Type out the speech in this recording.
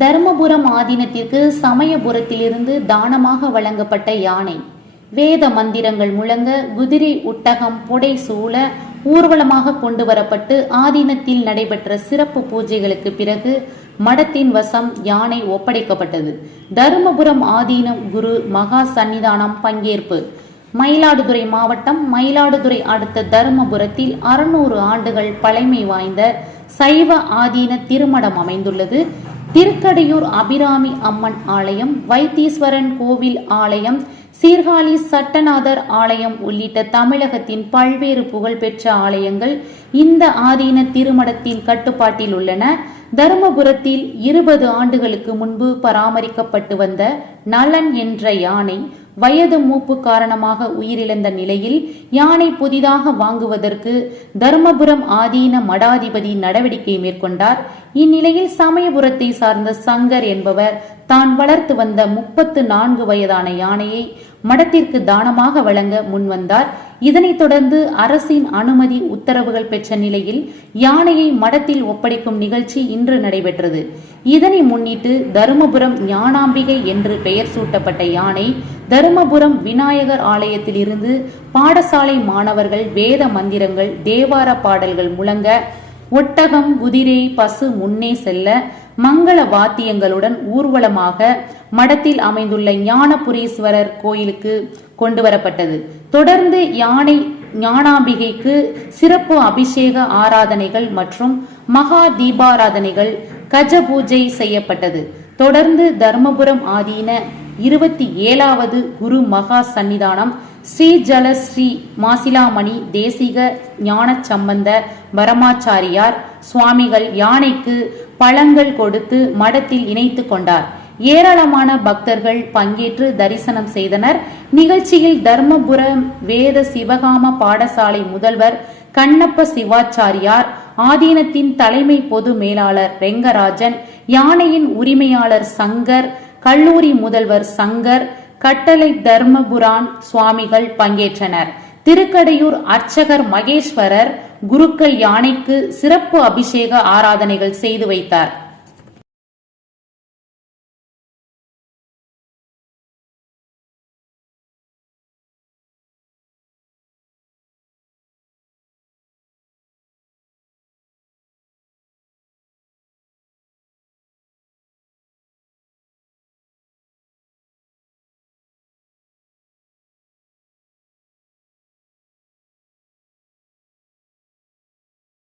தருமபுரம் ஆதீனத்திற்கு சமயபுரத்திலிருந்து தானமாக வழங்கப்பட்ட யானை. வேத மந்திரங்கள் முழங்க குதிரை உட்டகம் புடை சூழ ஊர்வலமாக கொண்டு வரப்பட்டு ஆதீனத்தில் நடைபெற்ற சிறப்பு பூஜைகளுக்கு பிறகு மடத்தின் வசம் யானை ஒப்படைக்கப்பட்டது. தருமபுரம் ஆதீனம் குரு மகா சன்னிதானம் பங்கேற்பு. மயிலாடுதுறை மாவட்டம் மயிலாடுதுறை அடுத்த தருமபுரத்தில் அறுநூறு ஆண்டுகள் பழமை வாய்ந்த சைவ ஆதீன திருமடம் அமைந்துள்ளது. திருக்கடையூர் அபிராமி அம்மன் ஆலயம் வைத்தீஸ்வரன் கோவில் ஆலயம் சீர்காழி சட்டநாதர் ஆலயம் உள்ளிட்ட தமிழகத்தின் பல்வேறு புகழ்பெற்ற ஆலயங்கள் இந்த ஆதீன திருமடத்தின் கட்டுப்பாட்டில் உள்ளன. தருமபுரத்தில் இருபது ஆண்டுகளுக்கு முன்பு பராமரிக்கப்பட்டு வந்த நலன் என்ற யானை வயது மூப்பு காரணமாக உயிரிழந்த நிலையில் யானை புதிதாக வாங்குவதற்கு தருமபுரம் ஆதீன மடாதிபதி நடவடிக்கை மேற்கொண்டார். இந்நிலையில் சமயபுரத்தை சார்ந்த சங்கர் என்பவர் தான் வளர்த்து வந்த முப்பத்து நான்கு வயதான யானையை மடத்திற்கு தானமாக வழங்க முன்வந்தார் இதனைத் தொடர்ந்து அரசின் அனுமதி உத்தரவுகள் பெற்ற நிலையில் யானையை மடத்தில் ஒப்படைக்கும் நிகழ்ச்சி இன்று நடைபெற்றது. இதனை முன்னிட்டு தருமபுரம் ஞானாம்பிகை என்று பெயர் சூட்டப்பட்ட யானை தருமபுரம் விநாயகர் ஆலயத்தில் இருந்து பாடசாலை மாணவர்கள் வேத மந்திரங்கள் தேவார பாடல்கள் முழங்க ஒட்டகம் குதிரை பசு முன்னே செல்ல மங்கள வாத்தியங்களுடன் ஊர்வலமாக மடத்தில் அமைந்துள்ள ஞானபுரீஸ்வரர் கோயிலுக்கு கொண்டு வரப்பட்டது. தொடர்ந்து யானை ஞானாம்பிகைக்கு சிறப்பு அபிஷேக ஆராதனைகள் மற்றும் மகா தீபாராதனைகள் கஜ பூஜை செய்யப்பட்டது. தொடர்ந்து தர்மபுரம் ஆதீன இருபத்தி ஏழாவது குரு மகா சந்நிதானம் ஸ்ரீ ஜல ஸ்ரீ மாசிலாமணி தேசிக ஞான சம்பந்த பரமாச்சாரியார் சுவாமிகள் யானைக்கு பழங்கள் கொடுத்து மடத்தில் இணைத்து கொண்டார். ஏராளமான பக்தர்கள் பங்கேற்று தரிசனம் செய்தனர். நிகழ்ச்சியில் தர்மபுரம் வேத சிவகாம பாடசாலை முதல்வர் கண்ணப்ப சிவாச்சாரியார் ஆதீனத்தின் தலைமை பொது மேலாளர் ரெங்கராஜன் யானையின் உரிமையாளர் சங்கர் கல்லூரி முதல்வர் சங்கர் கட்டளை தர்மபுரான் சுவாமிகள் பங்கேற்றனர். திருக்கடையூர் அர்ச்சகர் மகேஸ்வரர் குருக்கள் யானைக்கு சிறப்பு அபிஷேக ஆராதனைகள் செய்து வைத்தார்.